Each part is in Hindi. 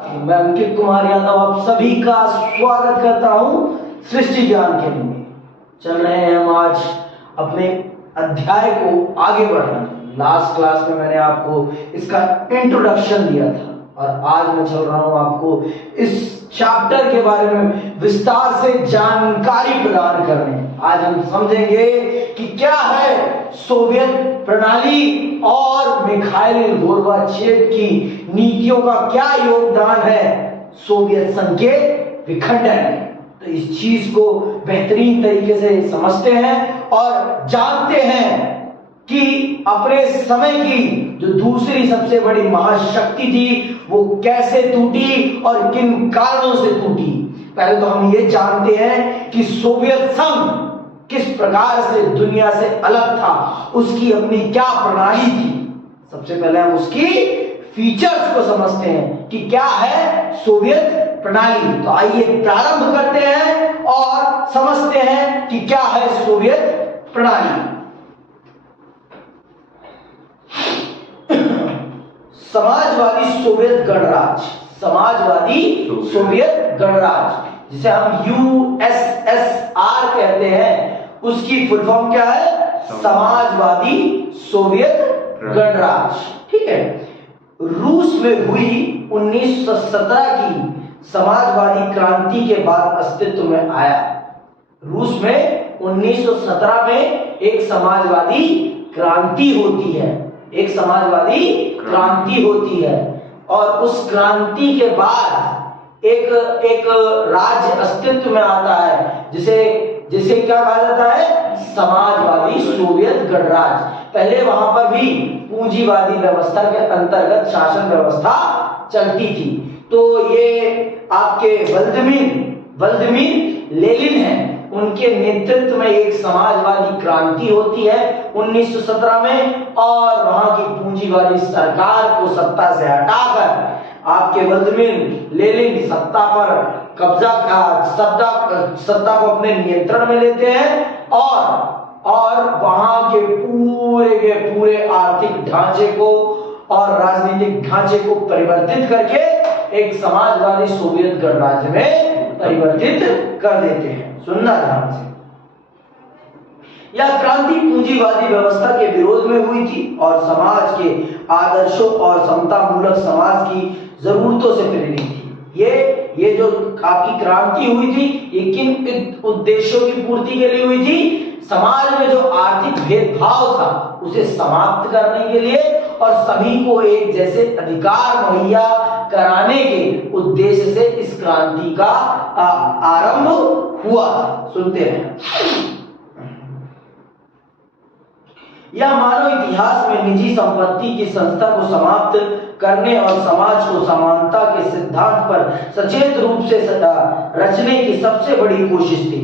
मैं अंकित कुमार यादव आप सभी का स्वागत करता हूं सृष्टि ज्ञान केंद्र में। चल रहे हैं हम आज अपने अध्याय को आगे बढ़ाने। लास्ट क्लास में मैंने आपको इसका इंट्रोडक्शन दिया था और आज मैं चल रहा हूं आपको इस चैप्टर के बारे में विस्तार से जानकारी प्रदान करने। आज हम समझेंगे कि क्या है सोवियत प्रणाली और मिखाइल गोर्बाचेव की नीतियों का क्या योगदान है सोवियत संघ के विखंडन में। तो इस चीज को बेहतरीन तरीके से समझते हैं और जानते हैं कि अपने समय की जो दूसरी सबसे बड़ी महाशक्ति थी वो कैसे टूटी और किन कारणों से टूटी। पहले तो हम ये जानते हैं कि सोवियत संघ किस प्रकार से दुनिया से अलग था, उसकी अपनी क्या प्रणाली थी। सबसे पहले हम उसकी फीचर्स को समझते हैं कि क्या है सोवियत प्रणाली। तो आइए प्रारंभ करते हैं और समझते हैं कि क्या है सोवियत प्रणाली। समाजवादी सोवियत गणराज्य, समाजवादी सोवियत गणराज्य जिसे हम यूएसएसआर कहते हैं, उसकी फुल फॉर्म क्या है? समाजवादी सोवियत गणराज्य। ठीक है। रूस में हुई 1917 की समाजवादी क्रांति के बाद अस्तित्व में आया। रूस में 1917 में एक समाजवादी क्रांति होती है, एक समाजवादी क्रांति होती है और उस क्रांति के बाद एक राज्य अस्तित्व में आता है जिसे क्या कहा जाता है? समाजवादी सोवियत गणराज्य। पहले वहां पर भी पूंजीवादी व्यवस्था के अंतर्गत शासन व्यवस्था चलती थी। तो ये आपके व्लादिमीर लेनिन हैं, उनके नेतृत्व में एक समाजवादी क्रांति होती है 1917 में और वहां की पूंजीवादी सरकार को सत्ता से हटाकर आपके व्लादिमीर लेनिन सत्ता पर कब्जा सत्ता को अपने नियंत्रण में लेते हैं और वहां के पूरे आर्थिक ढांचे को और राजनीतिक ढांचे को परिवर्तित करके एक समाजवादी सोवियत गणराज्य में परिवर्तित कर देते हैं। सुनना ध्यान से। यह क्रांति पूंजीवादी व्यवस्था के विरोध में हुई थी और समाज के आदर्शों और समता मूलक समाज की जरूरतों से प्रेरित थी। ये जो आपकी क्रांति हुई थी ये किन उद्देश्यों की पूर्ति के लिए हुई थी? समाज में जो आर्थिक भेदभाव था उसे समाप्त करने के लिए और सभी को एक जैसे अधिकार मुहैया कराने के उद्देश्य से इस क्रांति का आरंभ हुआ। सुनते हैं। यह मानव इतिहास में निजी संपत्ति की संस्था को समाप्त करने और समाज को समानता के सिद्धांत पर सचेत रूप से रचने की सबसे बड़ी कोशिश थी।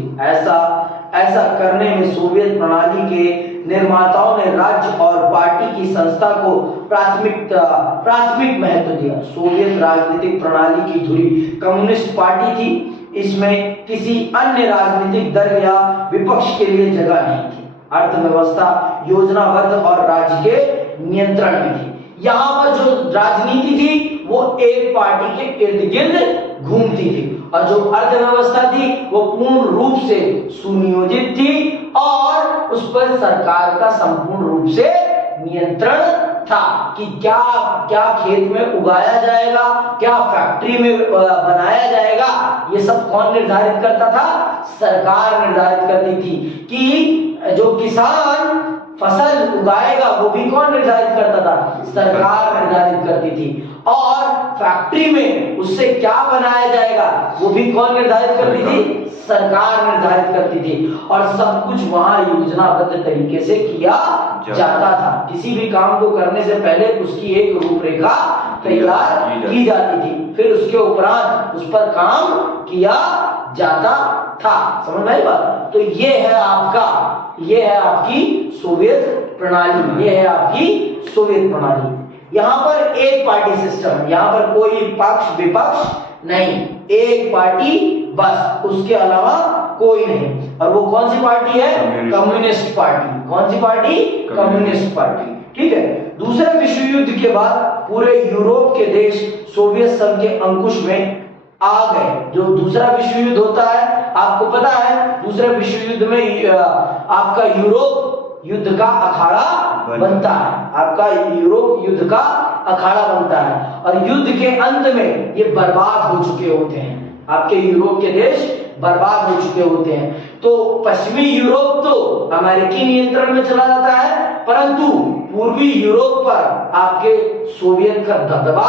ऐसा करने में सोवियत प्रणाली के निर्माताओं ने राज्य और पार्टी की संस्था को प्राथमिक महत्व दिया। सोवियत राजनीतिक प्रणाली की धुरी कम्युनिस्ट पार्टी थी। इसमें किसी अन्य राजनीतिक दल या विपक्ष के लिए जगह नहीं थी। अर्थव्यवस्था योजनाबद्ध और राज्य के नियंत्रण में थी। यहाँ पर जो राजनीति थी वो एक पार्टी के इर्द गिर्द घूमती थी और जो अर्थव्यवस्था थी वो पूर्ण रूप से सुनियोजित थी और उस पर सरकार का संपूर्ण रूप से नियंत्रण था कि क्या खेत में उगाया जाएगा, क्या फैक्ट्री में बनाया जाएगा, ये सब कौन निर्धारित करता था? सरकार निर्धारित करती थी। कि जो किसान फसल उगाएगा वो भी कौन निर्धारित करता था? सरकार निर्धारित करती थी। और फैक्ट्री में उससे क्या बनाया जाएगा वो भी कौन निर्धारित करती थी? सरकार निर्धारित करती थी। और सब कुछ वहां योजनाबद्ध तरीके से किया जाता था। किसी भी काम को करने से पहले उसकी एक रूपरेखा तैयार की जाती थी, फिर उसके उपरांत उस पर काम किया जाता था। समझ में आई बात? तो ये है आपकी सोवियत प्रणाली, ये है आपकी सोवियत प्रणाली। यहाँ पर एक पार्टी सिस्टम, यहाँ पर कोई पक्ष विपक्ष नहीं, एक पार्टी बस, उसके अलावा कोई नहीं। और वो कौन सी पार्टी है? Communist party. कौन सी पार्टी? Communist party. ठीक है। दूसरे विश्व युद्ध के बाद पूरे यूरोप के देश सोवियत संघ के अंकुश में आ गए। जो दूसरा विश्व युद्ध होता है, आपको पता है, दूसरे विश्व युद्ध में आपका यूरोप युद्ध का अखाड़ा बनता है। आपका यूरोप युद्ध का अखाड़ा बनता है और युद्ध के अंत में ये बर्बाद हो चुके होते हैं। आपके यूरोप के देश बर्बाद हो चुके होते हैं। तो पश्चिमी यूरोप तो अमेरिकी नियंत्रण में चला जाता है, परंतु पूर्वी यूरोप पर आपके सोवियत का दबदबा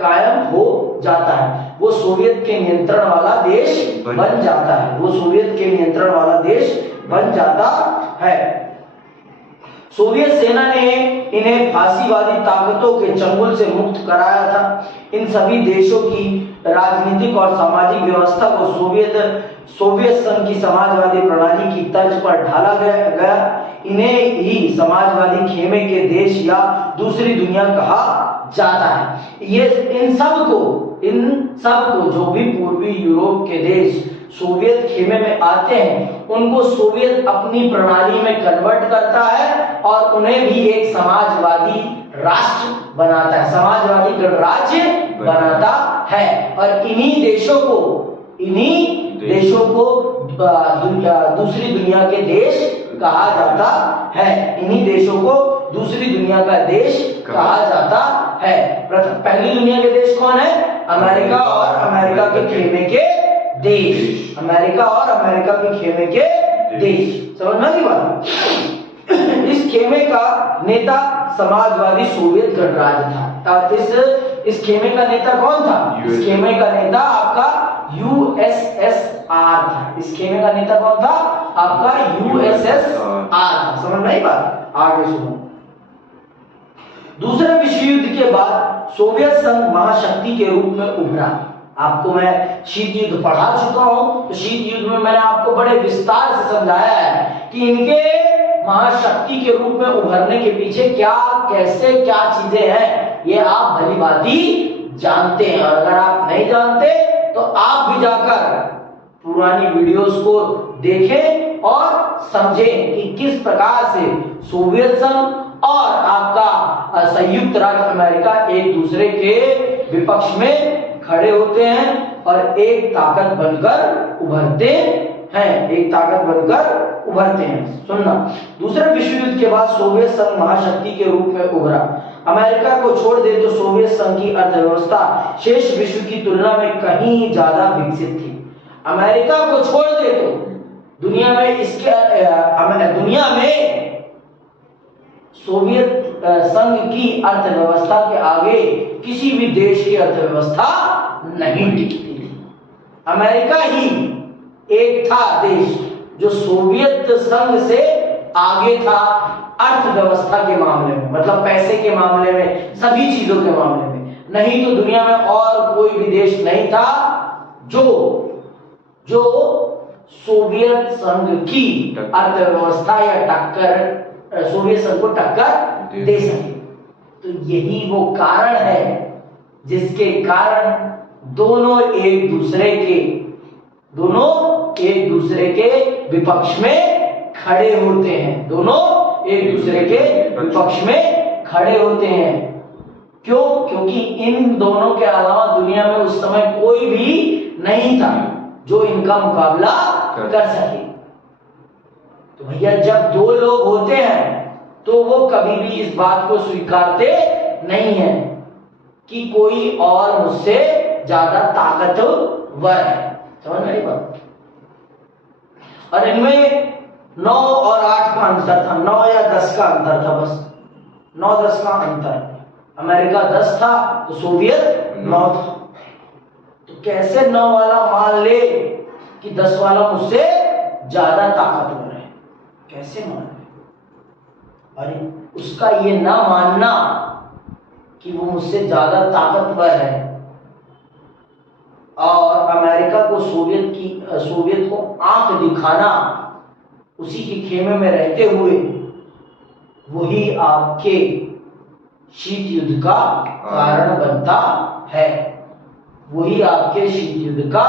कायम हो जाता है। वो सोवियत के नियंत्रण वाला देश बन जाता है। वो सोवियत के नियंत्रण वाला देश बन जाता है। सोवियत सेना ने इन्हें फांसीवादी ताकतों के चंगुल से मुक्त कराया था। इन सभी देशों की राजनीतिक और सामाजिक व्यवस्था को सोवियत संघ की समाजवादी प्रणाली की तर्ज पर ढाला गया। इन्हें ही समाजवादी खेमे के देश या दूसरी दुनिया कहा जाता है। ये इन सब को जो भी पूर्वी यूरोप के देश सोवियत खेमे में आते हैं, उनको सोवियत अपनी प्रणाली में कन्वर्ट करता है और उन्हें भी एक समाजवादी राष्ट्र बनाता है, समाजवादी गणराज्य बनाता है। और इन्हीं देशों को दूसरी दुनिया के देश कहा जाता है। इन्हीं देशों को दूसरी दुनिया का देश कहा जाता है। पहली दुनिया के देश कौन है? अमेरिका और अमेरिका के खेमे के देश। अमेरिका और अमेरिका के खेमे के देश। समझ में आई बात? इस खेमे का नेता समाजवादी सोवियत गणराज्य था। और इस खेमे का नेता कौन था? इस खेमे का नेता आपका यूएसएसआर था। इस खेमे का नेता कौन था? आपका यूएसएसआर था। समझ में आई बात? आगे सुनो। दूसरे विश्व युद्ध के बाद सोवियत संघ महाशक्ति के रूप में उभरा। आपको मैं शीत युद्ध पढ़ा चुका हूं, तो शीत युद्ध में मैंने आपको बड़े विस्तार से समझाया है कि इनके महाशक्ति के रूप में उभरने के पीछे क्या चीजें हैं, ये आप भली भांति जानते हैं। और अगर आप नहीं जानते तो आप भी जाकर पुरानी वीडियोस को देखें और समझें कि किस प्रकार से सोवियत संघ और आपका संयुक्त राष्ट्र अमेरिका एक दूसरे के विपक्ष में खड़े होते हैं और एक ताकत बनकर उभरते हैं। एक ताकत बनकर उभरते हैं। सुनना, दूसरे विश्व युद्ध के बाद सोवियत संघ महाशक्ति के रूप में उभरा। अमेरिका को छोड़ दे तो सोवियत संघ की अर्थव्यवस्था शेष विश्व की तुलना में कहीं ज्यादा विकसित थी। अमेरिका को छोड़ दे तो दुनिया में सोवियत संघ की अर्थव्यवस्था के आगे किसी भी देश की अर्थव्यवस्था नहीं टिकती थी। अमेरिका ही एक था देश जो सोवियत संघ से आगे था अर्थव्यवस्था के मामले में, मतलब पैसे के मामले में, सभी चीजों के मामले में। नहीं तो दुनिया में और कोई भी देश नहीं था जो सोवियत संघ की अर्थव्यवस्था या टक्कर सोवियत संघ को टक्कर दे सके। तो यही वो कारण है जिसके कारण दोनों एक दूसरे के विपक्ष में खड़े होते हैं। दोनों एक दूसरे के विपक्ष में खड़े होते हैं। क्यों? क्योंकि इन दोनों के अलावा दुनिया में उस समय कोई भी नहीं था जो इनका मुकाबला कर सके। तो भैया जब दो लोग होते हैं तो वो कभी भी इस बात को स्वीकारते नहीं है कि कोई और मुझसे ज्यादा ताकतवर है। समझ में आई बात? और इनमें 9 और 8 का अंतर था, 9 या 10 का अंतर था, बस 9-10 का अंतर। अमेरिका 10 था तो सोवियत 9 था। तो कैसे 9 वाला मान ले कि 10 वाला मुझसे ज्यादा ताकतवर है? कैसे मान ले? अरे उसका ये ना मानना कि वो मुझसे ज्यादा ताकतवर है और अमेरिका को सोवियत को आंख दिखाना, उसी के खेमे में रहते हुए, वही आपके शीत युद्ध का कारण बनता है। वही आपके शीत युद्ध का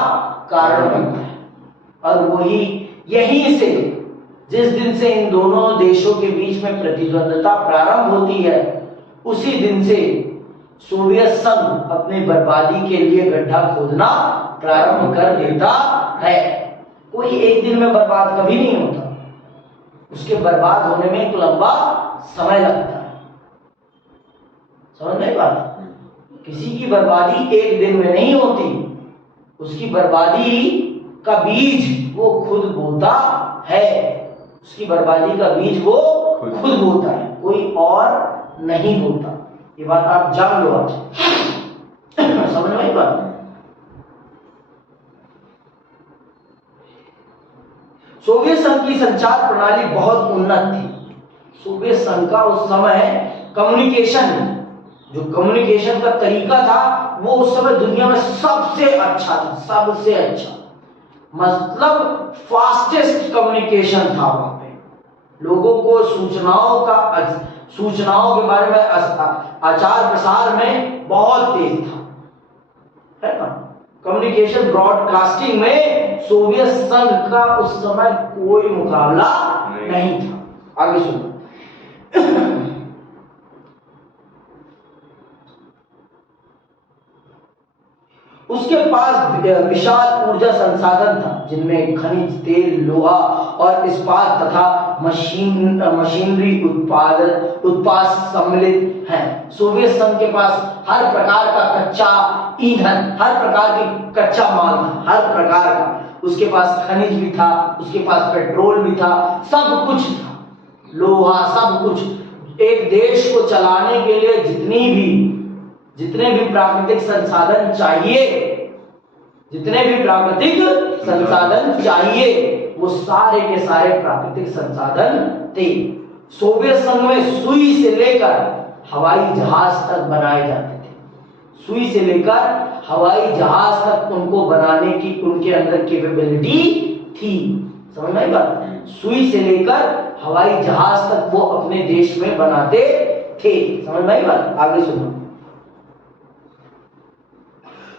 कारण बनता है। और वही यहीं से जिस दिन से इन दोनों देशों के बीच में प्रतिद्वंद्विता प्रारंभ होती है, उसी दिन से सोवियत संघ अपनी बर्बादी के लिए गड्ढा खोदना प्रारंभ कर देता है। कोई एक दिन में बर्बाद कभी नहीं होता, उसके बर्बाद होने में एक लंबा समय लगता है। समझ नहीं बात? किसी की बर्बादी एक दिन में नहीं होती, उसकी बर्बादी का बीज वो खुद बोता है, उसकी बर्बादी का बीज वो खुद बोता है, कोई और नहीं बोता। ये बात आप जान लो आज। समझ में आई बात? सोवियत संघ की संचार प्रणाली बहुत उन्नत थी। सोवियत संघ का उस समय कम्युनिकेशन, जो कम्युनिकेशन का तरीका था, वो उस समय दुनिया में सबसे अच्छा था, सबसे अच्छा, मतलब फास्टेस्ट कम्युनिकेशन था। वहां पे लोगों को सूचनाओं के बारे में आचार प्रसार में बहुत तेज था, है ना। कम्युनिकेशन ब्रॉडकास्टिंग में सोवियत संघ का उस समय कोई मुकाबला नहीं था। आगे सुनो। उसके पास विशाल ऊर्जा संसाधन था, जिनमें खनिज तेल, लोहा और इस्पात तथा मशीनरी उत्पाद सम्मिलित हैं। सोवियत संघ के पास हर प्रकार का कच्चा ईंधन, हर प्रकार की कच्चा माल था, हर प्रकार का। उसके पास खनिज भी था, उसके पास पेट्रोल भी था, सब कुछ था, लोहा, सब कुछ। एक देश को चलाने के लिए जितने भी प्राकृतिक संसाधन चाहिए, वो सारे के सारे प्राकृतिक संसाधन थे। सोवियत संघ में सुई से लेकर हवाई जहाज तक बनाए जाते थे, सुई से लेकर हवाई जहाज तक उनको बनाने की उनके अंदर कैपेबिलिटी थी। समझ में आई बात? सुई से लेकर हवाई जहाज तक वो अपने देश में बनाते थे। समझ में आई बात? आगे सुनो।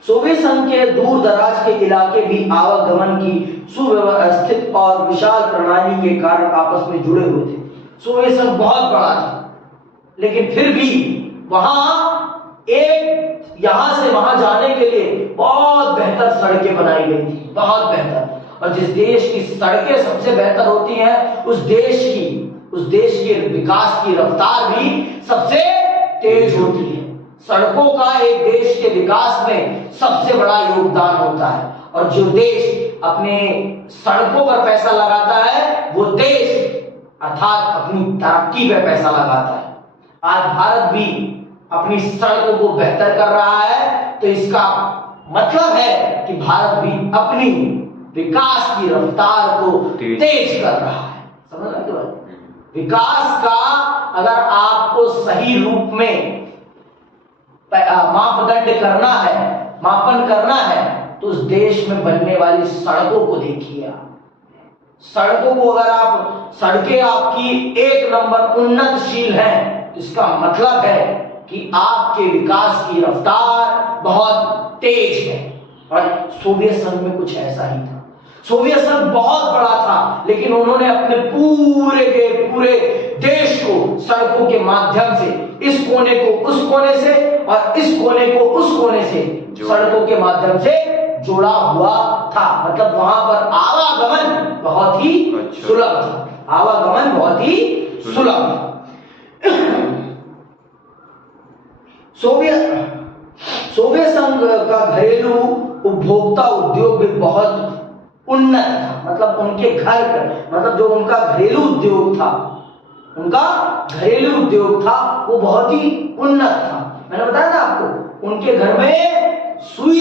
सोवियत संघ के दूर दराज के इलाके भी आवागमन की सुव्यवस्थित और विशाल प्रणाली के कारण आपस में जुड़े हुए थे। सोवियत संघ बहुत बड़ा था, लेकिन फिर भी यहां से वहां जाने के लिए बहुत बेहतर सड़कें बनाई गई थी, बहुत बेहतर। और जिस देश की सड़कें सबसे बेहतर होती हैं, उस देश के विकास की रफ्तार भी सबसे तेज होती है। सड़कों का एक देश के विकास में सबसे बड़ा योगदान होता है, और जो देश अपने सड़कों पर पैसा लगाता है, वो देश अर्थात अपनी तरक्की पर पैसा लगाता है। आज भारत भी अपनी सड़कों को बेहतर कर रहा है, तो इसका मतलब है कि भारत भी अपनी विकास की रफ्तार को तेज कर रहा है। समझ रहे हो? विकास का अगर आपको सही रूप में मापन करना है, तो उस देश में बनने वाली सड़कों को देखिए आप। सड़कों को अगर सड़कें आपकी एक नंबर उन्नतशील हैं, इसका मतलब है कि आपके विकास की रफ्तार बहुत तेज है। और सोवियत संघ में कुछ ऐसा ही था। सोवियत संघ बहुत बड़ा था, लेकिन उन्होंने अपने पूरे के पूरे देश को सड़कों के माध्यम से, इस कोने को उस कोने से और इस कोने को उस कोने से सड़कों के माध्यम से जुड़ा हुआ था। मतलब वहां पर आवागमन बहुत ही सुलभ था, आवागमन बहुत ही सुलभ था। सोवियत संघ का घरेलू उपभोक्ता उद्योग भी बहुत उन्नत था। मतलब उनके मतलब जो उनका घरेलू उद्योग था, वो बहुत ही उन्नत था। मैंने बताया ना आपको, उनके घर में सुई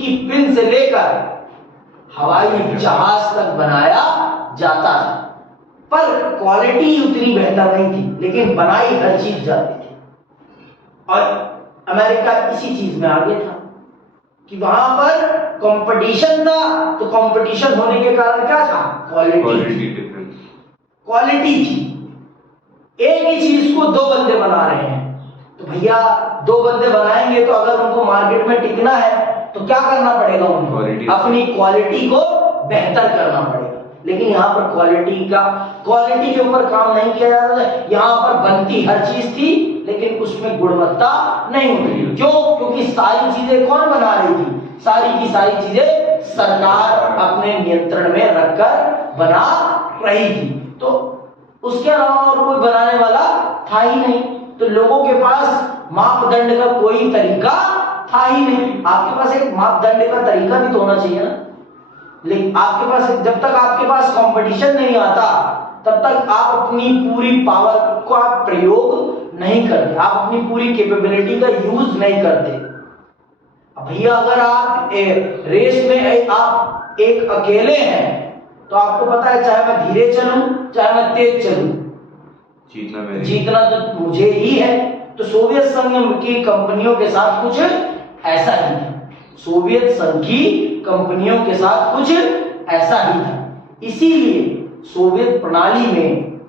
की पिन से लेकर हवाई जहाज तक बनाया जाता था। पर क्वालिटी उतनी बेहतर नहीं थी, लेकिन बनाई हर चीज जाती थी। और अमेरिका इसी चीज में आगे था कि वहां पर कंपटीशन था, तो कंपटीशन होने के कारण क्या था? क्वालिटी थी। एक ही चीज को दो बंदे बना रहे हैं, तो भैया दो बंदे बनाएंगे, तो अगर उनको मार्केट में टिकना है तो क्या करना पड़ेगा? उनको अपनी क्वालिटी को बेहतर करना पड़ेगा। लेकिन यहाँ पर क्वालिटी के ऊपर काम नहीं किया जाता था। यहाँ पर बनती हर चीज थी लेकिन उसमें गुणवत्ता नहीं होती। क्यों? क्योंकि सारी चीजें कौन बना रही थी? सारी की सारी चीजें सरकार अपने नियंत्रण में रखकर बना रही थी। तो उसके अलावा और कोई बनाने वाला था ही नहीं। तो लोगों के पास मापदंड का कोई तरीका था ही नहीं। आपके पास एक मापदंड का तरीका भी तो होना चाहिए ना। लेकिन आपके पास, जब तक आपके पास कंपटीशन नहीं आता तब तक आप अपनी पूरी पावर का प्रयोग नहीं करते, आप अपनी पूरी कैपेबिलिटी का यूज नहीं करते। अब भैया अगर आप रेस में आप एक अकेले हैं तो आपको पता है चाहे मैं धीरे चलूं चाहे मैं तेज चलूं, जीतना तो मुझे ही है। तो सोवियत संघ की कंपनियों के साथ कुछ ऐसा ही था। सोवियत संघ की कंपनियों के साथ कुछ ऐसा ही था। इसीलिए सोवियत प्रणाली में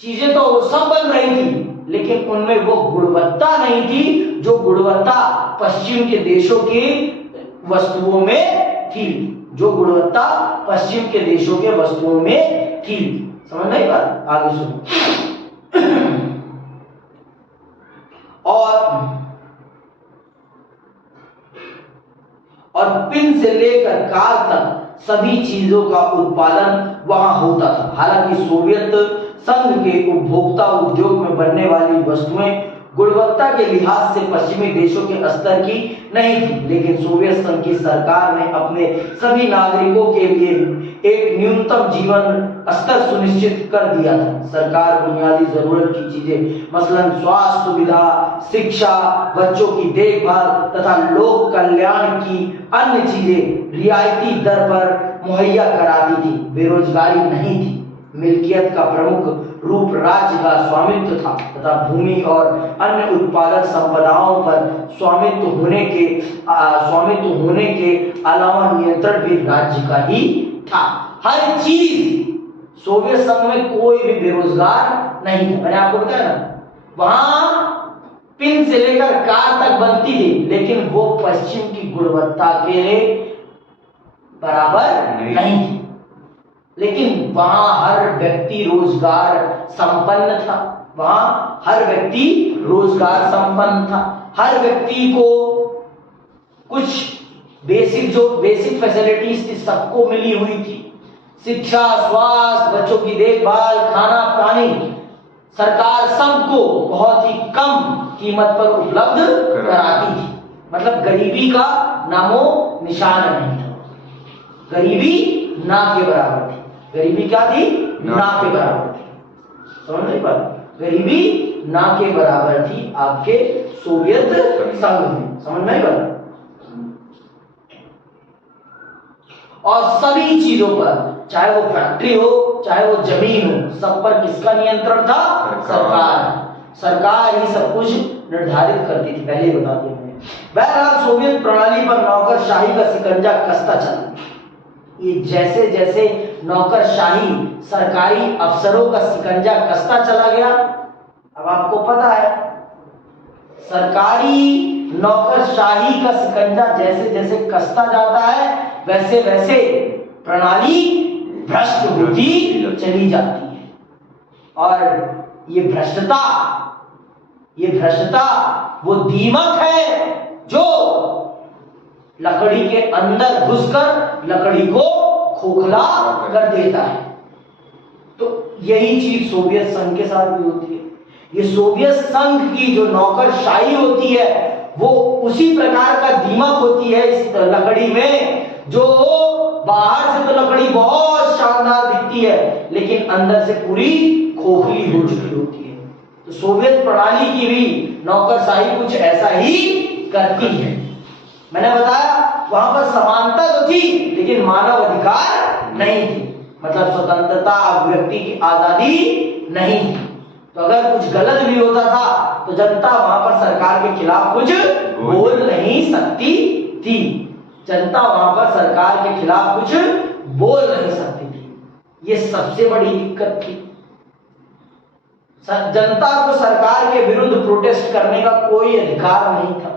चीजें तो सब बन रही थी लेकिन उनमें वो गुणवत्ता नहीं थी जो गुणवत्ता पश्चिम के देशों की वस्तुओं में थी, जो गुणवत्ता पश्चिम के देशों के वस्तुओं में थी। समझ नहीं बात? आगे सुनो। और पिन से लेकर कार तक सभी चीजों का उत्पादन वहां होता था। हालांकि सोवियत संघ के उपभोक्ता उद्योग में बनने वाली वस्तुएं गुणवत्ता के लिहाज से पश्चिमी देशों के स्तर की नहीं थी, लेकिन सोवियत संघ की सरकार ने अपने सभी नागरिकों के लिए एक न्यूनतम जीवन स्तर सुनिश्चित कर दिया था। सरकार बुनियादी जरूरत की चीजें मसलन स्वास्थ्य सुविधा, शिक्षा, बच्चों की देखभाल तथा लोक कल्याण की अन्य चीजें रियायती दर पर मुहैया कराती थी। बेरोजगारी नहीं थी। मिल्कियत का प्रमुख रूप राज्य का स्वामित्व था तथा भूमि और अन्य उत्पादक संपदाओं पर स्वामित्व होने के अलावा नियंत्रण भी राज्य का ही था। हर चीज सोवियत संघ में कोई भी बेरोजगार नहीं था। मैंने आपको बताया ना, वहां पिन से लेकर कार तक बनती थी लेकिन वो पश्चिम की गुणवत्ता के बराबर नहीं थी। लेकिन वहां हर व्यक्ति रोजगार संपन्न था। वहां हर व्यक्ति रोजगार संपन्न था। हर व्यक्ति को कुछ बेसिक फैसिलिटीज थी, सबको मिली हुई थी। शिक्षा, स्वास्थ्य, बच्चों की देखभाल, खाना पानी सरकार सबको बहुत ही कम कीमत पर उपलब्ध कराती थी। मतलब गरीबी का नामो निशान नहीं था। गरीबी ना के बराबर थी। गरीबी क्या थी? ना के बराबर थी। समझ नहीं पा? गरीबी ना के बराबर थी आपके सोवियत संघ में। समझ नहीं पा? और सभी चीजों पर, चाहे वो फैक्ट्री हो चाहे वो जमीन हो, सब पर किसका नियंत्रण था? सरकार ही सब कुछ निर्धारित करती थी। पहले ही बता दिया मैंने। बहरहाल सोवियत प्रणाली पर नौकरशाही का शिकंजा कसता चला। ये जैसे जैसे नौकरशाही सरकारी अफसरों का शिकंजा कसता चला गया, अब आपको पता है सरकारी नौकरशाही का शिकंजा जैसे जैसे कसता जाता है वैसे वैसे प्रणाली भ्रष्ट होती चली जाती है। और ये भ्रष्टता वो दीमक है जो लकड़ी के अंदर घुसकर लकड़ी को खोखला कर देता है। तो यही चीज सोवियत संघ के साथ भी होती है। ये सोवियत संघ की जो नौकरशाही होती है वो उसी प्रकार का दीमक होती है इस लकड़ी में, जो बाहर से तो लकड़ी बहुत शानदार दिखती है लेकिन अंदर से पूरी खोखली हो चुकी होती है। तो सोवियत प्रणाली की भी नौकरशाही कुछ ऐसा ही करती है। मैंने बताया वहां पर समानता तो थी लेकिन मानव अधिकार नहीं थी। मतलब स्वतंत्रता, अभिव्यक्ति की आजादी नहीं थी। तो अगर कुछ गलत भी होता था तो जनता वहां पर सरकार के खिलाफ कुछ बोल नहीं सकती थी। जनता वहां पर सरकार के खिलाफ कुछ बोल नहीं सकती थी। ये सबसे बड़ी दिक्कत थी। जनता को सरकार के विरुद्ध प्रोटेस्ट करने का कोई अधिकार नहीं था।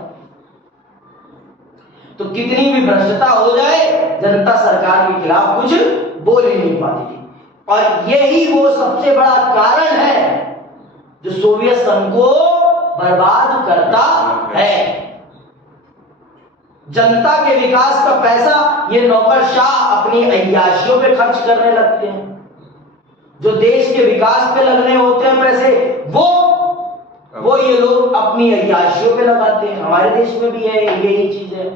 तो कितनी भी भ्रष्टता हो जाए जनता सरकार के खिलाफ कुछ बोल ही नहीं पाती थी। और यही वो सबसे बड़ा कारण है जो सोवियत संघ को बर्बाद करता है। जनता के विकास का पैसा ये नौकरशाह अपनी अय्याशियों पे खर्च करने लगते हैं। जो देश के विकास पे लगने होते हैं पैसे, वो ये लोग अपनी अय्याशियों पे लगाते हैं। हमारे देश में भी है यही चीज है,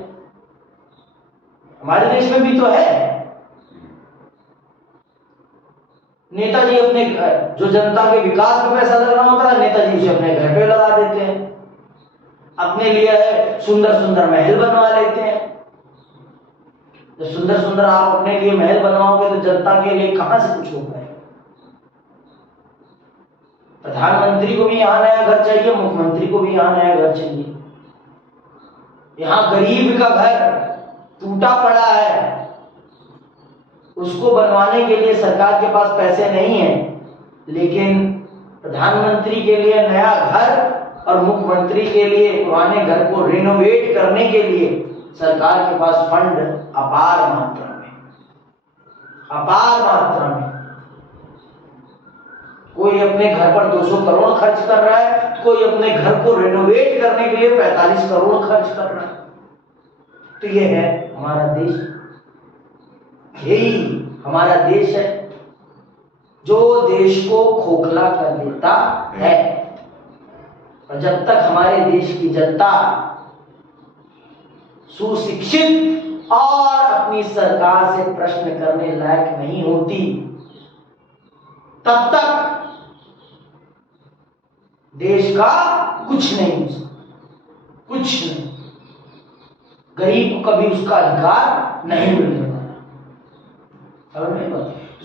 हमारे देश में भी तो है। नेताजी अपने जो जनता के विकास में पैसा लगना होता है, नेताजी उसे अपने घर पे लगा देते हैं, अपने लिए सुंदर सुंदर महल बनवा लेते हैं। जब सुंदर सुंदर आप अपने लिए महल बनवाओगे तो जनता के लिए कहां से कुछ होगा। प्रधानमंत्री को भी यहां नया घर चाहिए, मुख्यमंत्री को भी यहां नया घर चाहिए। यहां गरीब का घर टूटा पड़ा है, उसको बनवाने के लिए सरकार के पास पैसे नहीं है, लेकिन प्रधानमंत्री के लिए नया घर और मुख्यमंत्री के लिए पुराने घर को रिनोवेट करने के लिए सरकार के पास फंड अपार मात्रा में। कोई अपने घर पर 200 करोड़ खर्च कर रहा है, कोई अपने घर को रिनोवेट करने के लिए 45 करोड़ खर्च कर रहा है। तो ये है हमारा देश, यही हमारा देश है जो देश को खोखला कर देता है। और जब तक हमारे देश की जनता सुशिक्षित और अपनी सरकार से प्रश्न करने लायक नहीं होती, तब तक देश का कुछ नहीं हो सकता, कुछ नहीं। गरीब को कभी उसका अधिकार नहीं मिलने वाला।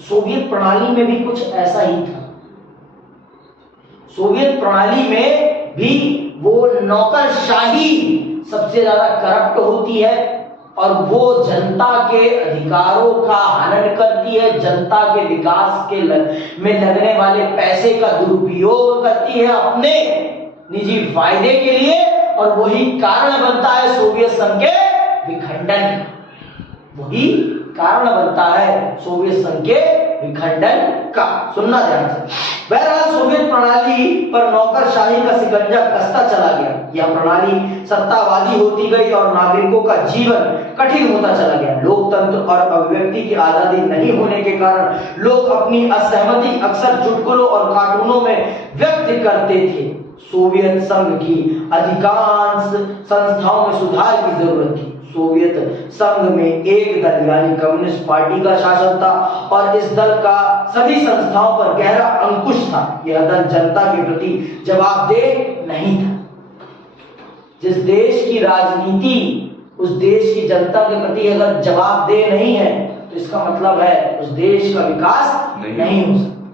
सोवियत प्रणाली में भी कुछ ऐसा ही था। सोवियत प्रणाली में भी वो नौकरशाही सबसे ज्यादा करप्ट होती है और वो जनता के अधिकारों का हनन करती है, जनता के विकास के में लगने वाले पैसे का दुरुपयोग करती है अपने निजी फायदे के लिए, और वही कारण बनता है सोवियत संघ के विखंडन। वही कारण बनता है सोवियत संघ के विखंडन का। सुनना ध्यान से। बहरहाल सोवियत प्रणाली पर नौकरशाही का शिकंजा कसता चला गया। यह प्रणाली सत्तावादी होती गई और नागरिकों का जीवन कठिन होता चला गया। लोकतंत्र और अभिव्यक्ति की आजादी नहीं होने के कारण लोग अपनी असहमति अक्सर चुटकुलों और कार्टूनों में व्यक्त करते थे। सोवियत संघ की अधिकांश संस्थाओं में सुधार की जरूरत थी। सोवियत संघ में एक दल यानी कम्युनिस्ट पार्टी का शासन था और इस दल का सभी संस्थाओं पर गहरा अंकुश था। यह दल जनता के प्रति जवाबदेह नहीं था। जिस देश की राजनीति उस देश की जनता के प्रति अगर जवाबदेह नहीं है तो इसका मतलब है उस देश का विकास नहीं हो सकता।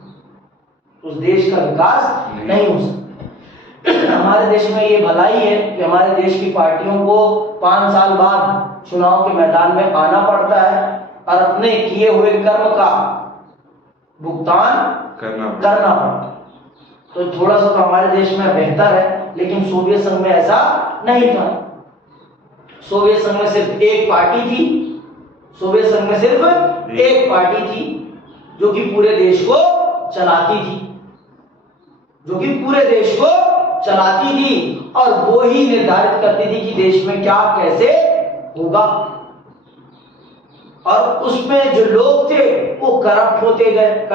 उस देश का विकास नहीं हो सकता। हमारे देश में ये भलाई है कि हमारे देश की पार्टियों को 5 साल बाद चुनाव के मैदान में आना पड़ता है और अपने किए हुए कर्म का भुगतान करना पड़ता है। तो थोड़ा सा तो हमारे देश में बेहतर है, लेकिन सोवियत संघ में ऐसा नहीं था। सोवियत संघ में सिर्फ एक पार्टी थी। सोवियत संघ में सिर्फ एक पार्टी थी जो कि पूरे देश को चलाती थी, और वो ही निर्धारित करती थी कि देश में क्या कैसे होगा। और उसमें जो लोग थे वो करप्ट होते गए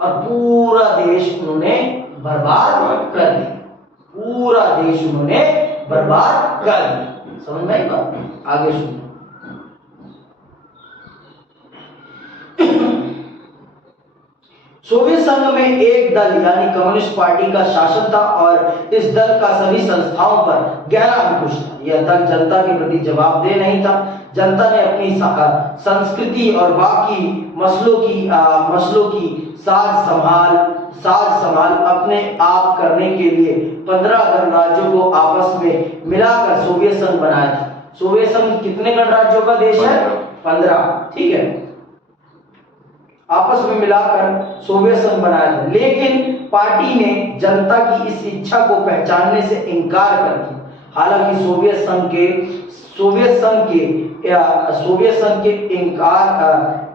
और पूरा देश उन्होंने बर्बाद कर दिया। समझ में आई बात? आगे सुनो। सोवियत संघ में एक दल यानी कम्युनिस्ट पार्टी का शासन था और इस दल का सभी संस्थाओं पर गहरा अंकुश था। यह दल जनता के प्रति जवाबदेह नहीं था। जनता ने अपनी संस्कृति और बाकी मसलों की साज संभाल अपने आप करने के लिए 15 गणराज्यों को आपस में मिलाकर सोवियत संघ बनाया था। सोवियत संघ कितने गणराज्यों का देश है? 15। ठीक है, आपस में मिलाकर सोवियत संघ बनाया था। लेकिन पार्टी ने जनता की इस इच्छा को पहचानने से इनकार कर दिया। हालांकि सोवियत संघ के सोवियत संघ के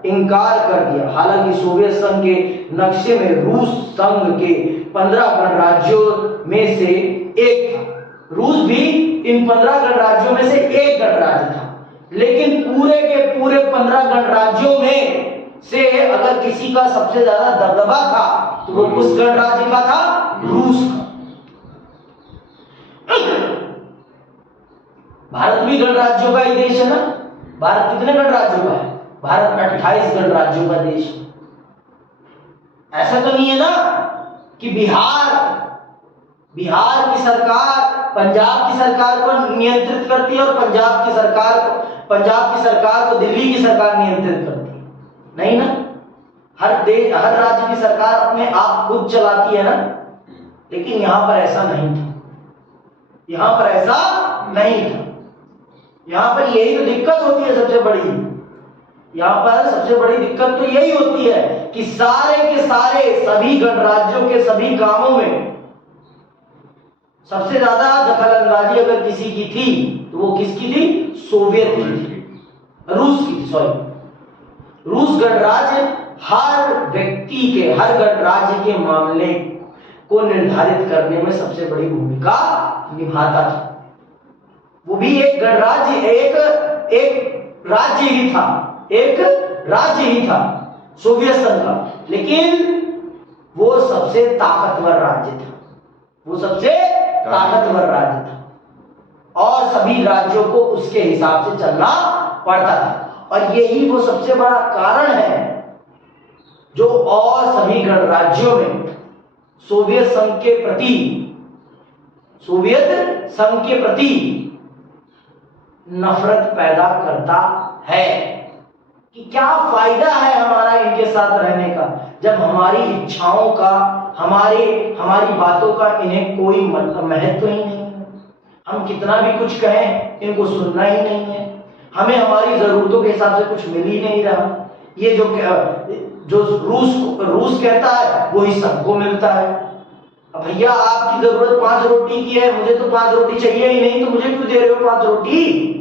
इनकार कर दिया। हालांकि सोवियत संघ के नक्शे में रूस संघ के 15 गणराज्यों में से एक था। रूस भी इन 15 गणराज्यों में से एक गणराज्य था, लेकिन पूरे के पूरे 15 गणराज्यों में से अगर किसी का सबसे ज्यादा दबदबा था तो वो उस गणराज्य का था, रूस का। भारत भी गणराज्यों का ही देश है ना। भारत कितने गणराज्यों का है? भारत 28 गणराज्यों का देश है। ऐसा तो नहीं है ना कि बिहार की सरकार पंजाब की सरकार को नियंत्रित करती है और पंजाब की सरकार को दिल्ली की सरकार नियंत्रित करती है। नहीं ना, हर राज्य की सरकार अपने आप खुद चलाती है ना। लेकिन यहां पर ऐसा नहीं था। यहां पर ऐसा नहीं था। यहां पर यही तो दिक्कत होती है सबसे बड़ी। यहां पर सबसे बड़ी दिक्कत तो यही होती है कि सारे के सारे सभी गणराज्यों के सभी कामों में सबसे ज्यादा दखल अंदाजी अगर किसी की थी तो वो किसकी थी? सोवियत की थी, रूस की थी। सॉरी, रूस गणराज्य हर व्यक्ति के, हर गणराज्य के मामले को निर्धारित करने में सबसे बड़ी भूमिका निभाता था। वो भी एक गणराज्य, एक राज्य ही था, एक राज्य ही था सोवियत संघ का, लेकिन वो सबसे ताकतवर राज्य था। वो सबसे ताकतवर राज्य था और सभी राज्यों को उसके हिसाब से चलना पड़ता था। और यही वो सबसे बड़ा कारण है जो और सभी गणराज्यों में सोवियत संघ के प्रति नफरत पैदा करता है कि क्या फायदा है हमारा इनके साथ रहने का, जब हमारी इच्छाओं का, हमारी बातों का इन्हें कोई महत्व ही नहीं है। हम कितना भी कुछ कहें इनको सुनना ही नहीं है। हमें हमारी जरूरतों के हिसाब से कुछ मिल ही नहीं रहा। ये जो रूस कहता है वही सबको मिलता है। अब भैया आपकी जरूरत 5 रोटी की है, मुझे तो 5 रोटी चाहिए ही नहीं, तो मुझे क्यों दे रहे हो 5 रोटी?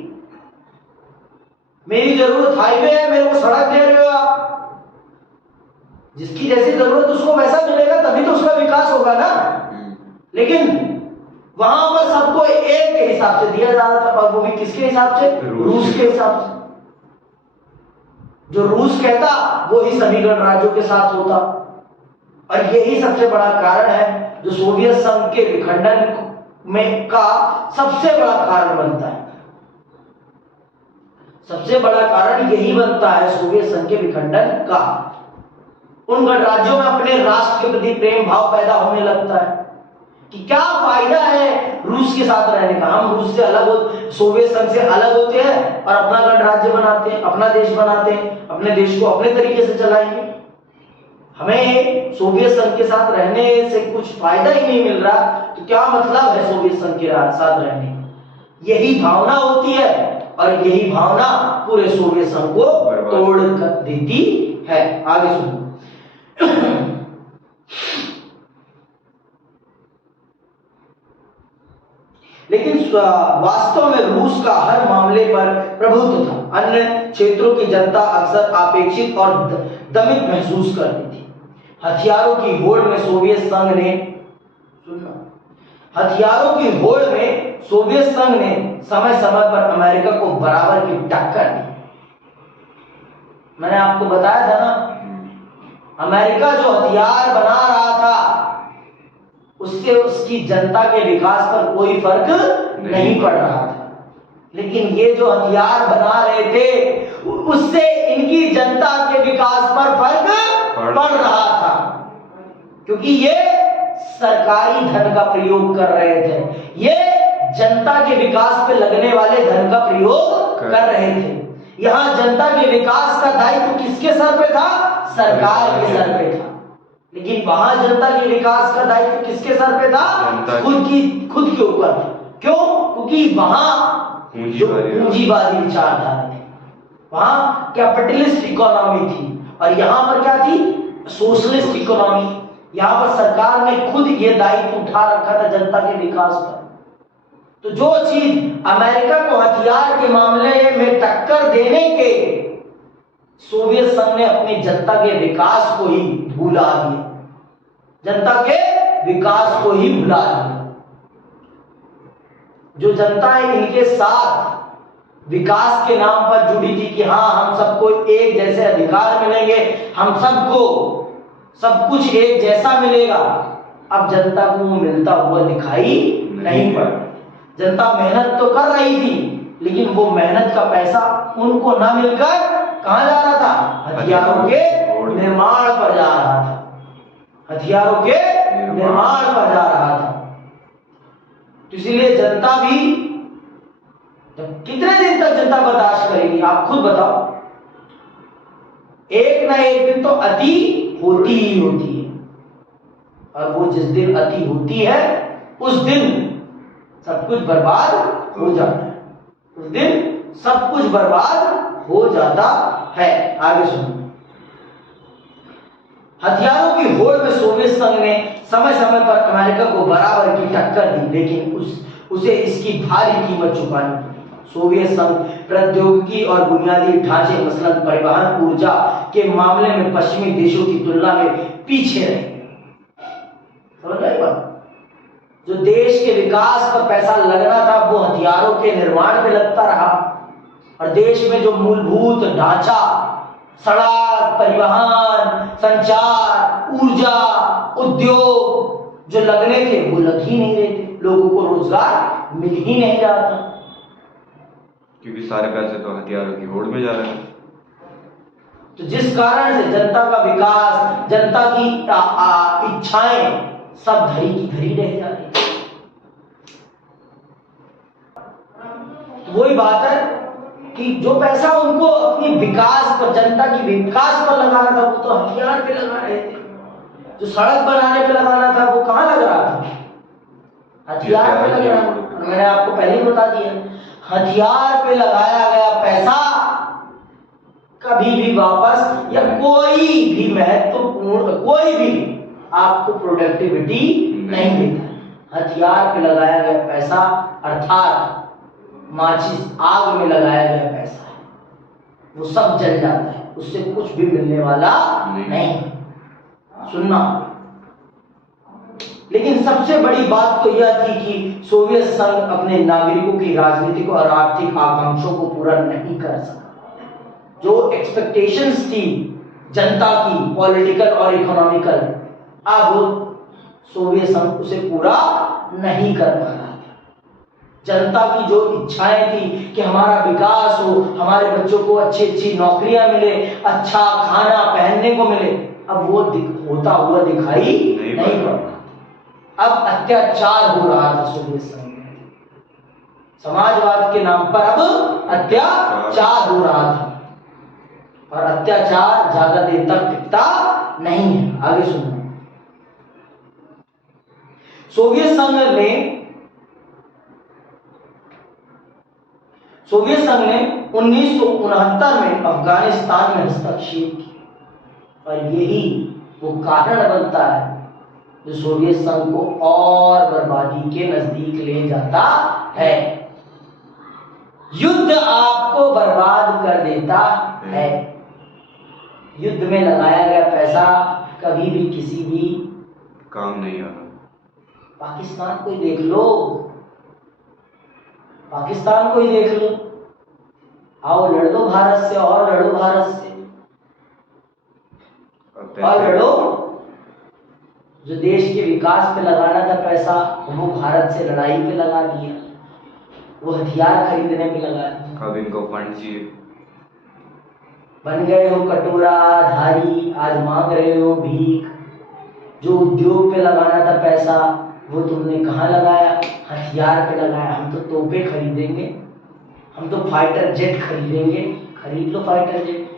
मेरी जरूरत हाईवे है, मेरे को सड़क दे रहे हो आप। जिसकी जैसी जरूरत उसको वैसा मिलेगा, तभी तो उसका विकास होगा ना। लेकिन वहां पर सबको एक के हिसाब से दिया जा रहा था, और वो भी किसके हिसाब से? रूस के हिसाब से। जो रूस कहता वो ही सभी गणराज्यों के साथ होता। और यही सबसे बड़ा कारण है जो सोवियत संघ के विखंडन में का सबसे बड़ा कारण बनता है। सबसे बड़ा कारण यही बनता है सोवियत संघ के विखंडन का। उन गणराज्यों में अपने राष्ट्र के प्रति प्रेम भाव पैदा होने लगता है कि क्या फायदा है रूस के साथ रहने का। हम रूस से अलग सोवियत संघ से अलग होते हैं और अपना गणराज्य बनाते हैं, अपना देश बनाते हैं, अपने देश को अपने तरीके से चलाएंगे। हमें सोवियत संघ के साथ रहने से कुछ फायदा ही नहीं मिल रहा, तो क्या मतलब है सोवियत संघ के साथ रहने का? यही भावना होती है और यही भावना पूरे सोवियत संघ को तोड़ कर देती है। आगे सुनो। लेकिन वास्तव में रूस का हर मामले पर प्रभुत्व था। अन्य क्षेत्रों की जनता अक्सर अपेक्षित और दमित महसूस करती थी। हथियारों की होड़ में सोवियत संघ ने समय समय पर अमेरिका को बराबर की टक्कर दी। मैंने आपको बताया था ना, अमेरिका जो हथियार बना रहा था उससे उसकी जनता के विकास पर कोई फर्क नहीं पड़ रहा था। लेकिन ये जो हथियार बना रहे थे उससे इनकी जनता के विकास पर फर्क पड़ रहा था, क्योंकि ये सरकारी धन का प्रयोग कर रहे थे। ये जनता के विकास पे लगने वाले धन का प्रयोग कर रहे थे। यहां जनता के विकास का दायित्व किसके सर पे था? सरकार के सर पे था। लेकिन वहां जनता के विकास का दायित्व किसके सर पे था? खुद के ऊपर। क्यों? क्योंकि वहां जो पूंजीवादी विचारधारा थी, वहां कैपिटलिस्ट इकोनॉमी थी, और यहां पर क्या थी? Socialist economy. यहां पर सरकार ने खुद ये दायित्व उठा रखा था जनता के विकास का। तो जो चीज अमेरिका को हथियार के मामले में टक्कर देने के सोवियत संघ ने अपनी जनता के विकास को ही भुला दिया, जनता के विकास को ही भुला दिया। जो जनता है इनके साथ विकास के नाम पर जुड़ी थी कि हाँ हम सबको एक जैसे अधिकार मिलेंगे, हम सबको सब कुछ एक जैसा मिलेगा, अब जनता को वो मिलता हुआ दिखाई नहीं पड़ा। जनता मेहनत तो कर रही थी लेकिन वो मेहनत का पैसा उनको ना मिलकर कहां जा रहा था? हथियारों के निर्माण पर जा रहा था, हथियारों के निर्माण पर जा रहा था। तो इसलिए जनता भी कितने दिन तक जनता बर्दाश्त करेगी? आप खुद बताओ। एक ना एक दिन तो अति होती ही होती है, और वो जिस दिन अति होती है उस दिन सब कुछ बर्बाद हो जाता है, उस दिन सब कुछ बर्बाद हो जाता है। आगे सुनो। हथियारों की होड़ में सोवियत संघ ने समय समय पर अमेरिका को बराबर की टक्कर दी, लेकिन उसे इसकी भारी कीमत चुकानी पड़ी। सोवियत संघ प्रौद्योगिकी और बुनियादी ढांचे मसलन परिवहन ऊर्जा के मामले में पश्चिमी देशों की तुलना में पीछे रहे। समझ रहे बात? जो देश के विकास पर पैसा लगना था वो हथियारों के निर्माण पे लगता रहा, और देश में जो मूलभूत ढांचा, सड़क, परिवहन, संचार, ऊर्जा, उद्योग जो लगने थे वो लग ही नहीं रहे थे, लोगों को रोजगार मिल ही नहीं रहा था, क्योंकि सारे पैसे तो हथियारों की होड़ में जा रहे हैं। तो जिस कारण से जनता का विकास, जनता की इच्छाएं सब धरी की धरी रह जा रही। तो वही बात है कि जो पैसा उनको अपनी विकास पर, जनता की विकास पर लगाना था वो तो हथियार पे लगा रहे थे। जो सड़क बनाने पे लगाना था वो कहां लग रहा था? हथियार पे लग रहा था। मैंने आपको पहले ही बता दिया, हथियार पे लगाया गया पैसा कभी भी वापस या कोई भी महत्वपूर्ण, कोई भी आपको प्रोडक्टिविटी नहीं देता। हथियार पे लगाया गया पैसा अर्थात माचिस आग में लगाया गया पैसा है, वो सब जल जाता है, उससे कुछ भी मिलने वाला नहीं। सुनना। लेकिन सबसे बड़ी बात तो यह थी कि सोवियत संघ अपने नागरिकों की राजनीतिक और आर्थिक आकांक्षाओं को पूरा नहीं कर सका। जो एक्सपेक्टेशंस थी जनता की, पॉलिटिकल और इकोनॉमिकल, अब सोवियत संघ उसे पूरा नहीं कर पा रहा था। जनता की जो इच्छाएं थी कि हमारा विकास हो, हमारे बच्चों को अच्छी अच्छी नौकरियां मिले, अच्छा खाना पहनने को मिले, अब वो होता हुआ दिखाई नहीं पड़ रहा। अब अत्याचार हो रहा था सोवियत संघ में, समाजवाद के नाम पर अब अत्याचार हो रहा था, और अत्याचार ज्यादा देर तक टिकता नहीं है। आगे सुनो। सोवियत संघ ने 1969 में अफगानिस्तान में हस्तक्षेप किया, और यही वो कारण बनता है जो सोवियत संघ को और बर्बादी के नजदीक ले जाता है। युद्ध आपको बर्बाद कर देता है। युद्ध में लगाया गया पैसा कभी भी किसी भी काम नहीं आ रहा। पाकिस्तान को ही देख लो, पाकिस्तान को ही देख लो, आओ लड़ लो भारत से, और लड़ो भारत से, और लड़ो। जो देश के विकास पे लगाना था पैसा वो भारत से लड़ाई पे लगा दिया, वो हथियार खरीदने पे लगा दिया। अब इनको फंड चाहिए। बन गए हो कटोरा धारी, आज मांग रहे हो भीख। जो उद्योग पे लगाना था पैसा वो तुमने कहाँ लगाया? हथियार पे लगाया। हम तो तोपें खरीदेंगे, हम तो फाइटर जेट खरीदेंगे। खरीद लो फाइटर जेट,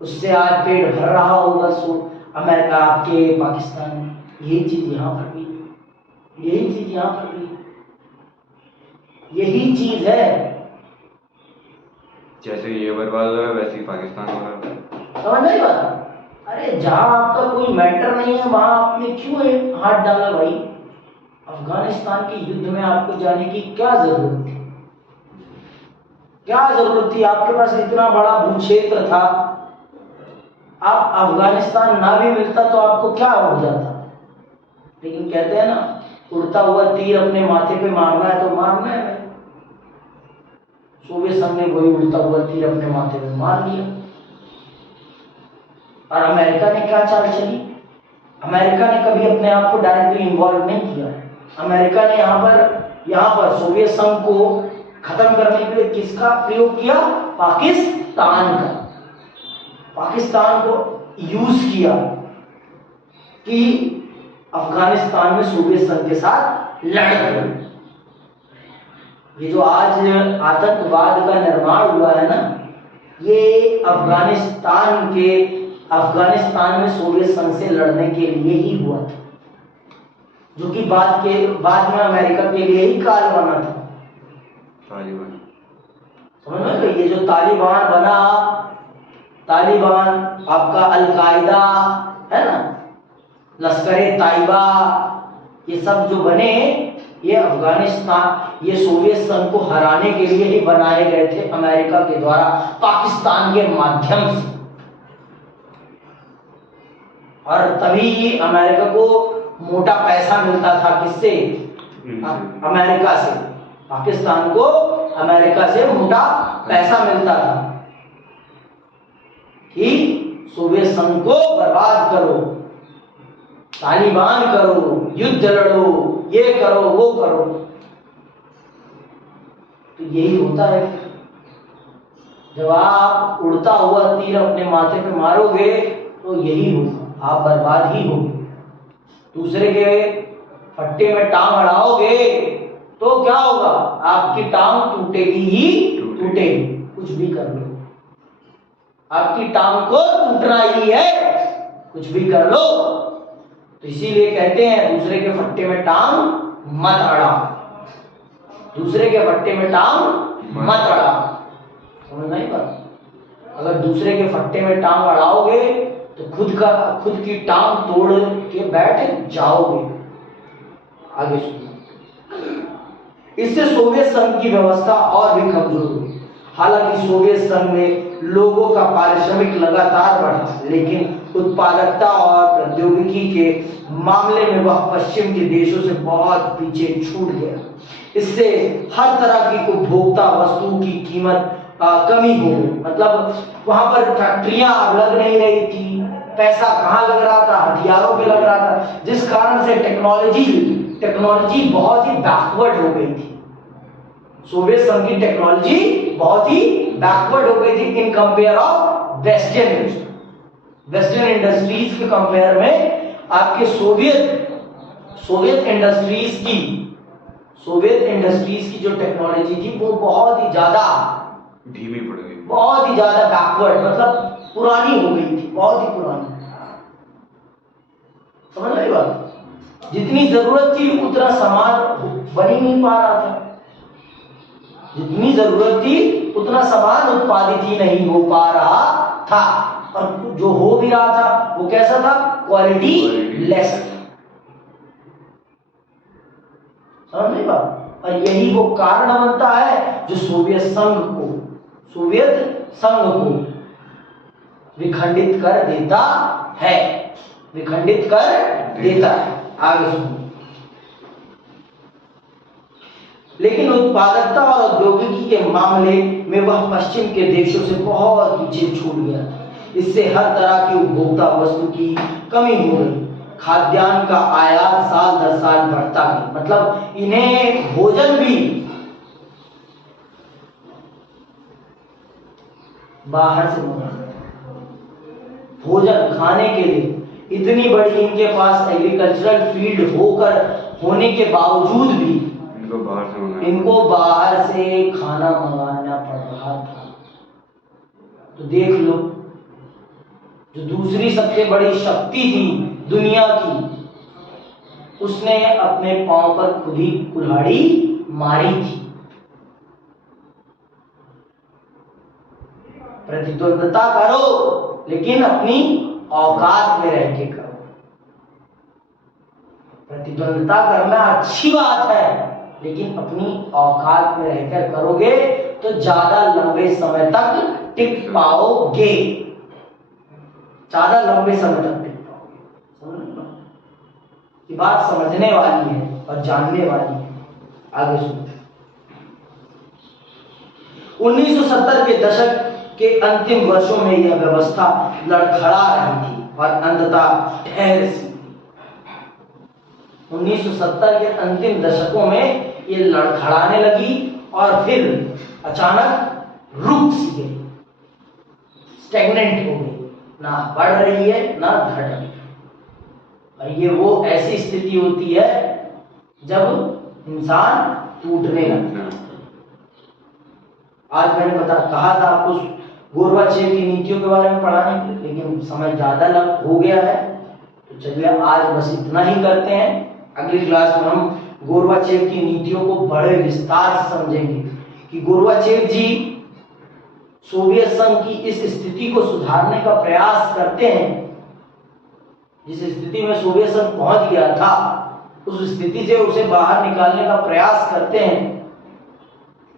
उससे आज पेट भर रहा होगा सो अमेरिका, आपके पाकिस्तान में। यही चीज यहाँ पर भी, यही चीज यहाँ पर भी, यही चीज है। जैसे ये बर्बाद हो रहा है वैसे ही पाकिस्तान हो रहा है। समझ नहीं बात? अरे जहां आपका कोई मैटर नहीं है वहां आपने क्यों हाथ डाला भाई? अफगानिस्तान के युद्ध में आपको जाने की क्या जरूरत थी? क्या जरूरत थी? आपके पास इतना बड़ा भूक्षेत्र था, आप अफगानिस्तान ना भी मिलता तो आपको क्या हो जाता? लेकिन कहते हैं ना, उड़ता हुआ तीर अपने माथे पे मारना है तो मारना है भाई। सोवियत संघ ने वही उड़ता हुआ तीर अपने माथे पे मार लिया। और अमेरिका ने क्या चाल चली? अमेरिका ने कभी अपने आप को डायरेक्टली इन्वॉल्व नहीं किया। अमेरिका ने यहाँ पर सोवियत संघ को खत्म करने के लिए किसका प्रयोग किया? पाकिस्तान का। पाकिस्तान को यूज किया कि अफगानिस्तान में सोवियत संघ के साथ लड़। ये जो आज आतंकवाद का निर्माण हुआ है ना, ये अफगानिस्तान में सोवियत संघ से लड़ने के लिए ही हुआ था, जो कि बाद में अमेरिका के लिए ही काल बना था। तालिबान, समझ में? तो ये जो तालिबान बना, तालिबान आपका अलकायदा है ना, लश्कर-ए ताइबा, ये सब जो बने, ये अफगानिस्तान, ये सोवियत संघ को हराने के लिए ही बनाए गए थे अमेरिका के द्वारा, पाकिस्तान के माध्यम से। और तभी अमेरिका को मोटा पैसा मिलता था। किससे? अमेरिका से। पाकिस्तान को अमेरिका से मोटा पैसा मिलता था कि सोवियत संघ को बर्बाद करो, तालिबान करो, युद्ध लड़ो, ये करो, वो करो। तो यही होता है। जब आप उड़ता हुआ तीर अपने माथे पे मारोगे तो यही होगा, आप बर्बाद ही होगे। दूसरे के फट्टे में टांग अड़ाओगे तो क्या होगा? आपकी टांग टूटेगी ही टूटेगी, कुछ भी कर लो। आपकी टांग को टूटना ही है, कुछ भी कर लो। तो इसीलिए कहते हैं दूसरे के फट्टे में टांग मत अड़ाओ, दूसरे के फट्टे में टांग मत अड़ाओ। समझ नहीं बात? अगर दूसरे के फट्टे में टांग अड़ाओगे तो खुद की टांग तोड़ के बैठ जाओगे। आगे सुनिए। इससे सोवियत संघ की व्यवस्था और भी कमजोर हुई। हालांकि सोवियत संघ में लोगों का पारिश्रमिक लगातार बढ़ा, लेकिन उत्पादकता और प्रौद्योगिकी के मामले में वह पश्चिम के देशों से बहुत पीछे छूट गया। इससे हर तरह की उपभोक्ता वस्तु की कीमत कमी हो गई। मतलब वहां पर फैक्ट्रियां अब लग नहीं रही थी, पैसा कहाँ लग रहा था? हथियारों पे लग रहा था, जिस कारण से टेक्नोलॉजी बहुत ही बैकवर्ड हो गई थी। सोवियत संघ की टेक्नोलॉजी बहुत ही बैकवर्ड हो गई थी in compare of western industries के कंपेयर में। आपके सोवियत इंडस्ट्रीज की जो टेक्नोलॉजी थी वो बहुत ही ज्यादा धीमी पड़ गई, बहुत ही ज्यादा बैकवर्ड, मतलब पुरानी हो गई थी, बहुत ही पुरानी। समझ रही बात? जितनी जरूरत थी उतना सामान बन ही नहीं पा रहा था, जितनी जरूरत थी उतना सामान उत्पादित ही नहीं हो पा रहा था। और जो हो भी रहा था वो कैसा था? Quality less. समझ नहीं बात? और यही वो कारण बनता है जो सोवियत संघ को विखंडित कर देता है, आगे सुनिए। लेकिन उत्पादकता और औद्योगिकी के मामले में वह पश्चिम के देशों से बहुत पीछे छूट गया। इससे हर तरह की उपभोक्ता वस्तु की कमी हो गई। खाद्यान्न का आयात साल दर साल बढ़ता गया। मतलब इन्हें भोजन भी बाहर से मंगाना, भोजन खाने के लिए इतनी बड़ी इनके पास एग्रीकल्चरल फील्ड होने के बावजूद भी इनको बाहर से खाना मंगाना पड़ रहा था। तो देख लो, जो दूसरी सबसे बड़ी शक्ति थी दुनिया की, उसने अपने पांव पर खुद ही कुल्हाड़ी मारी थी। प्रतिद्वंदता करो लेकिन अपनी औकात में रह के करो। प्रतिद्वंदता करना अच्छी बात है, लेकिन अपनी औकात में रहकर करोगे तो ज्यादा लंबे समय तक टिक पाओगे, ज्यादा लंबे समय तक टिक पाओगे। समझ रहे हो? ये बात समझने वाली है और जानने वाली है। आगे सुनते 1970 के दशक के अंतिम वर्षों में यह व्यवस्था लड़खड़ा रही थी और अंततः ठहर सी। 1970 के अंतिम दशकों में ये लड़खड़ाने लगी और फिर अचानक रुक सी गई, स्टैग्नेंट हो गई, ना बढ़ रही है ना घट रही है। और ये वो ऐसी स्थिति होती है जब इंसान टूटने लगता है। आज मैंने कहा था आपको गोरबाचेव की नीतियों के बारे में पढ़ाने के लिए, लेकिन समय ज्यादा हो गया है, तो चलिए आज बस इतना ही करते हैं। अगली क्लास में हम गोरबाचेव की नीतियों को बड़े विस्तार से समझेंगे कि गोरबाचेव जी सोवियत संघ की इस स्थिति को सुधारने का प्रयास करते हैं। जिस स्थिति में सोवियत संघ पहुंच गया था, उस स्थिति से उसे बाहर निकालने का प्रयास करते हैं,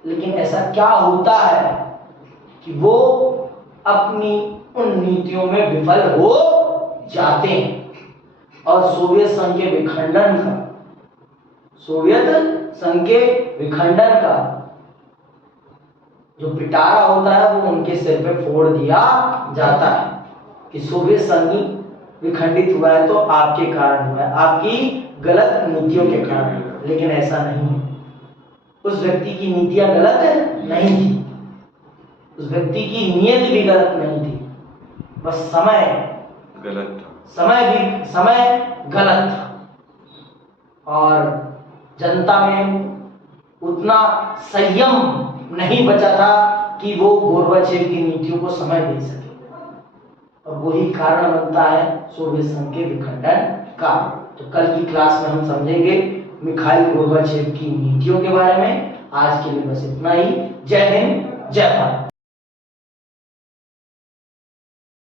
लेकिन ऐसा क्या होता है कि वो अपनी उन नीतियों में विफल हो जाते हैं और सोवियत संघ के विखंडन का जो पिटारा होता है वो उनके सिर पे फोड़ दिया जाता है कि सोवियत संघ विखंडित हुआ है तो आपके कारण हुआ है, आपकी गलत नीतियों के कारण। लेकिन ऐसा नहीं है, उस व्यक्ति की नीतियां गलत नहीं थी, उस व्यक्ति की नीयत भी गलत नहीं थी, बस समय गलत था, समय गलत था और जनता में उतना संयम नहीं बचा था कि वो गोरबाचेव की नीतियों को समय दे सके, और वही कारण बनता है सोवियत संघ के विखंडन का। तो कल की क्लास में हम समझेंगे मिखाइल गोरबाचेव की नीतियों के बारे में। आज के लिए बस इतना ही। जय हिंद, जय भारत।